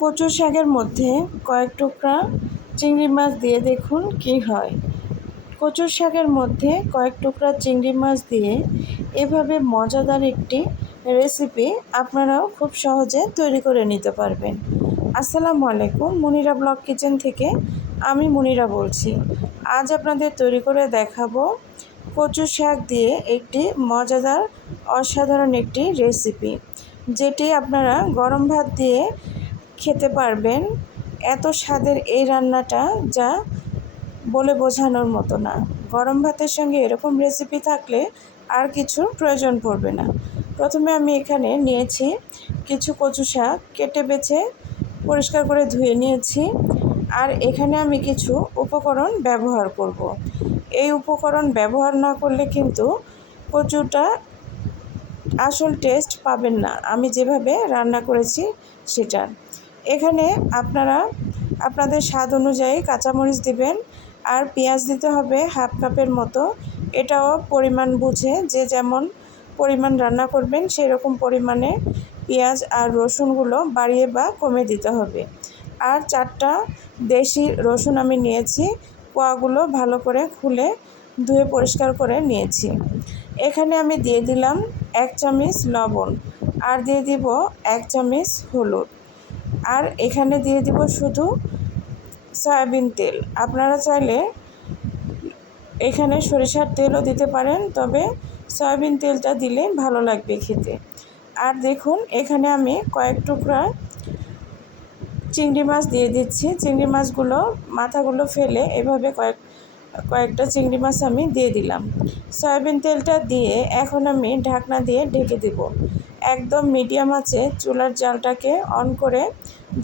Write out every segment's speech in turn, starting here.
কচু শাকের মধ্যে কয়েক টুকরা চিংড়ি মাছ দিয়ে দেখুন কি হয়। কচু শাকের মধ্যে কয়েক টুকরা চিংড়ি মাছ দিয়ে এভাবে মজাদার একটি রেসিপি আপনারাও খুব সহজে তৈরি করে নিতে পারবেন। আসসালামু আলাইকুম, মনিরা ব্লক কিচেন থেকে আমি মনিরা বলছি। আজ আপনাদের তৈরি করে দেখাবো কচু শাক দিয়ে একটি মজাদার, অসাধারণ একটি রেসিপি যেটি আপনারা গরম ভাত দিয়ে খেতে পারবেন, এত স্বাদের এই রান্নাটা যা বলে বোঝানোর মতো না। গরম ভাতের সঙ্গে এরকম রেসিপি থাকলে আর কিছু প্রয়োজন পড়বে না। প্রথমে আমি এখানে নিয়েছি কিছু কচু শাক কেটে বেছে পরিষ্কার করে ধুয়ে নিয়েছি আর এখানে আমি কিছু উপকরণ ব্যবহার করব। এই উপকরণ ব্যবহার না করলে কিন্তু কচুটা আসল টেস্ট পাবেন না। আমি যেভাবে রান্না করেছি সেটা। এখানে আপনারা আপনাদের স্বাদ অনুযায়ী কাঁচামরিচ দিবেন আর পেঁয়াজ দিতে হবে হাফ কাপের মতো। এটাও পরিমাণ বুঝে যে যেমন পরিমাণ রান্না করবেন সেই রকম পরিমাণে পেঁয়াজ আর রসুনগুলো বাড়িয়ে বা কমে দিতে হবে। আর চারটা দেশি রসুন আমি নিয়েছি কোয়াগুলো ভালো করে খুলে ধুয়ে পরিষ্কার করে নিয়েছি। এখানে আমি দিয়ে দিলাম এক চামচ লবণ আর দিয়ে দিব এক চামচ হলুদ। আর এখানে দিয়ে দিব শুধু সয়াবিন তেল। আপনারা চাইলে এখানে সরিষার তেলও দিতে পারেন, তবে সয়াবিন তেলটা দিলে ভালো লাগবে খেতে। আর দেখুন, এখানে আমি কয়েক টুকরা চিংড়ি মাছ দিয়ে দিচ্ছি। চিংড়ি মাছগুলো, মাথাগুলো ফেলে এভাবে কয়েক কয়েকটা চিংড়ি মাছ আমি দিয়ে দিলাম। সয়াবিন তেলটা দিয়ে এখন আমি ঢাকনা দিয়ে ঢেকে দেব। একদম মিডিয়াম আছে চুলার জালটাকে অন করে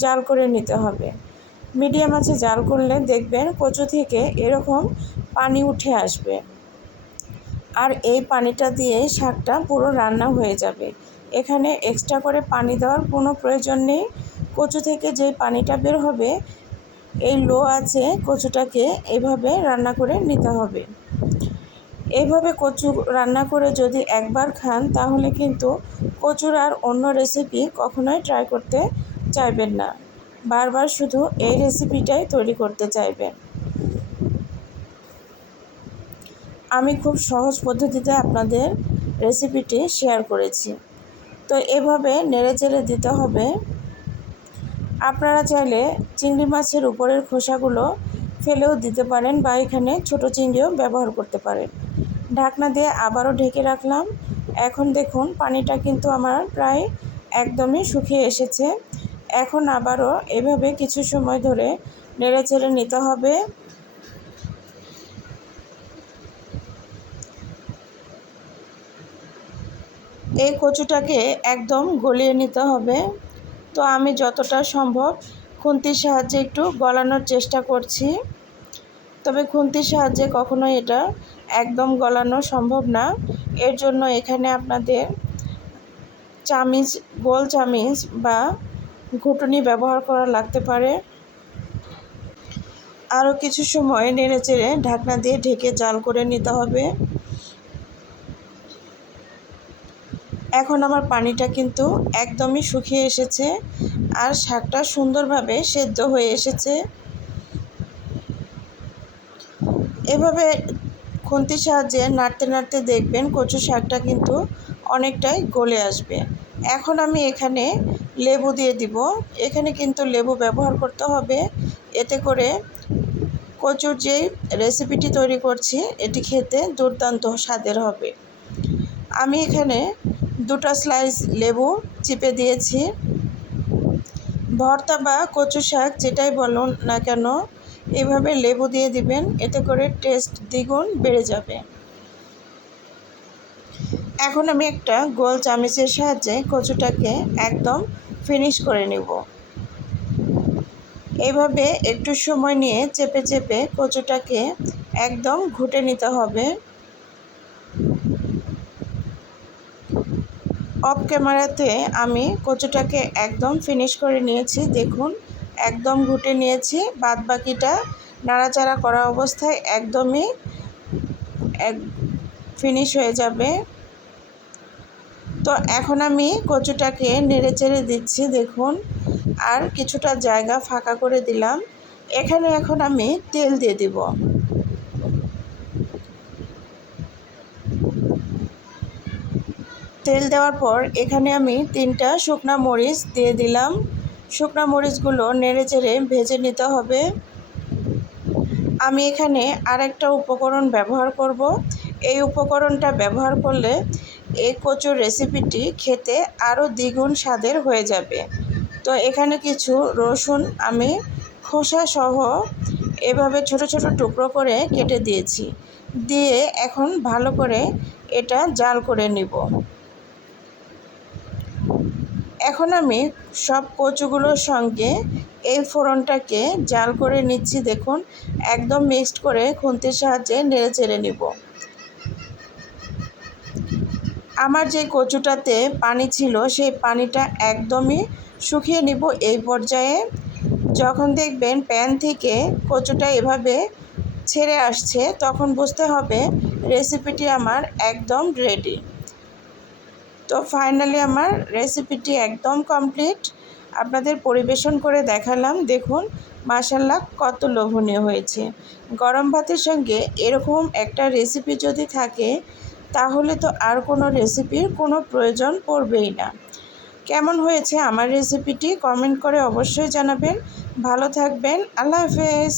জাল করে নিতে হবে। মিডিয়াম আছে জাল করলে দেখবেন কচু থেকে এরকম পানি উঠে আসবে। আর এই পানিটা দিয়ে শাকটা পুরো রান্না হয়ে যাবে। এখানে এক্সট্রা করে পানি দেওয়ার কোনো প্রয়োজন নেই। কচু থেকে যে পানিটা বের হবে এই লো আছে কচুটাকে এভাবে রান্না করে নিতে হবে। এইভাবে কচু রান্না করে যদি একবার খান, তাহলে কিন্তু কচুর আর অন্য রেসিপি কখনোই ট্রাই করতে চাইবেন না। বারবার শুধু এই রেসিপিটাই তৈরি করতে চাইবেন। আমি খুব সহজ পদ্ধতিতে আপনাদের রেসিপিটি শেয়ার করেছি। তো এভাবে নেড়ে চেড়ে দিতে হবে। আপনারা চাইলে চিংড়ি মাছের উপরের খোসাগুলো ফেলেও দিতে পারেন বা এখানে ছোটো চিংড়িও ব্যবহার করতে পারেন। ঢাকনা দিয়ে আবারও ঢেকে রাখলাম। এখন দেখুন, পানিটা কিন্তু আমার প্রায় একদমই শুকিয়ে এসেছে। এখন আবারও এভাবে কিছু সময় ধরে নেড়ে চেড়ে নিতে হবে। এই কচুটাকে একদম গলিয়ে নিতে হবে। তো আমি যতটা সম্ভব খুন্তির সাহায্যে একটু গলানোর চেষ্টা করছি। তবে খুন্তির সাহায্যে কখনোই এটা একদম গলানো সম্ভব না। এর জন্য এখানে আপনাদের চামিচ, গোল চামিচ বা ঘুটুনি ব্যবহার করা লাগতে পারে। আরও কিছু সময় নেড়ে চেড়ে ঢাকনা দিয়ে ঢেকে জাল করে নিতে হবে। এখন আমার পানিটা কিন্তু একদমই শুকিয়ে এসেছে আর শাকটা সুন্দরভাবে সেদ্ধ হয়ে এসেছে। এভাবে খুন্তির সাহায্যে নাড়তে নাড়তে দেখবেন কচু শাকটা কিন্তু অনেকটাই গলে আসবে। এখন আমি এখানে লেবু দিয়ে দিব। এখানে কিন্তু লেবু ব্যবহার করতে হবে। এতে করে কচুর যে রেসিপিটি তৈরি করছি, এটি খেতে দুর্দান্ত স্বাদের হবে। আমি এখানে দুটো স্লাইস লেবু চিপে দিয়েছি। ভর্তা বা কচু শাক যেটাই বলুন না কেন, এভাবে লেবু দিয়ে দিবেন, এতে করে টেস্ট দ্বিগুণ বেড়ে যাবে। এখন আমি একটা গোল চামিচের সাহায্যে কচুটাকে একদম ফিনিশ করে নেব। এইভাবে একটু সময় নিয়ে চেপে চেপে কচুটাকে একদম ঘুটে নিতে হবে। অফ ক্যামেরাতে আমি কচুটাকে একদম ফিনিশ করে নিয়েছি। দেখুন, একদম ঘুটে নিয়েছি। বাদ বাকিটা নাড়াচাড়া করা অবস্থায় একদমই এক ফিনিশ হয়ে যাবে। তো এখন আমি কচুটাকে নেড়ে চেড়ে দিচ্ছি, দেখুন। আর কিছুটা জায়গা ফাঁকা করে দিলাম। এখানে এখন আমি তেল দিয়ে দিব। তেল দেওয়ার পর এখানে আমি তিনটা শুকনা মরিচ দিয়ে দিলাম। শুকনা মরিচগুলো নেড়ে চেড়ে ভেজে নিতে হবে। আমি এখানে আরেকটা উপকরণ ব্যবহার করব। এই উপকরণটা ব্যবহার করলে এই কচুর রেসিপিটি খেতে আরও দ্বিগুণ স্বাদের হয়ে যাবে। তো এখানে কিছু রসুন আমি খোসা সহ এভাবে ছোট ছোট টুকরো করে কেটে দিয়েছি। দিয়ে এখন ভালো করে এটা জাল করে নিব। এখন আমি সব কচুগুলোর সঙ্গে এই ফোড়নটাকে জাল করে নিচ্ছি, দেখুন, একদম মিক্সড করে খুন্তির সাহায্যে নেড়ে চেড়ে নিব। আমার যে কচুটাতে পানি ছিল, সেই পানিটা একদমই শুকিয়ে নিব এই পর্যায়ে। যখন দেখবেন প্যান থেকে কচুটা এভাবে ছেড়ে আসছে, তখন বুঝতে হবে রেসিপিটি আমার একদম রেডি। তো ফাইনালি আমার রেসিপিটি একদম কমপ্লিট আপনাদের পরিবেশন করে দেখালাম। দেখুন মাসাল্লাহ কত লোভনীয় হয়েছে। গরম ভাতের সঙ্গে এরকম একটা রেসিপি যদি থাকে, তাহলে তো আর কোনো রেসিপির কোনো প্রয়োজন পড়বেই না। কেমন হয়েছে আমার রেসিপিটি কমেন্ট করে অবশ্যই জানাবেন। ভালো থাকবেন। আল্লাহ হাফেজ।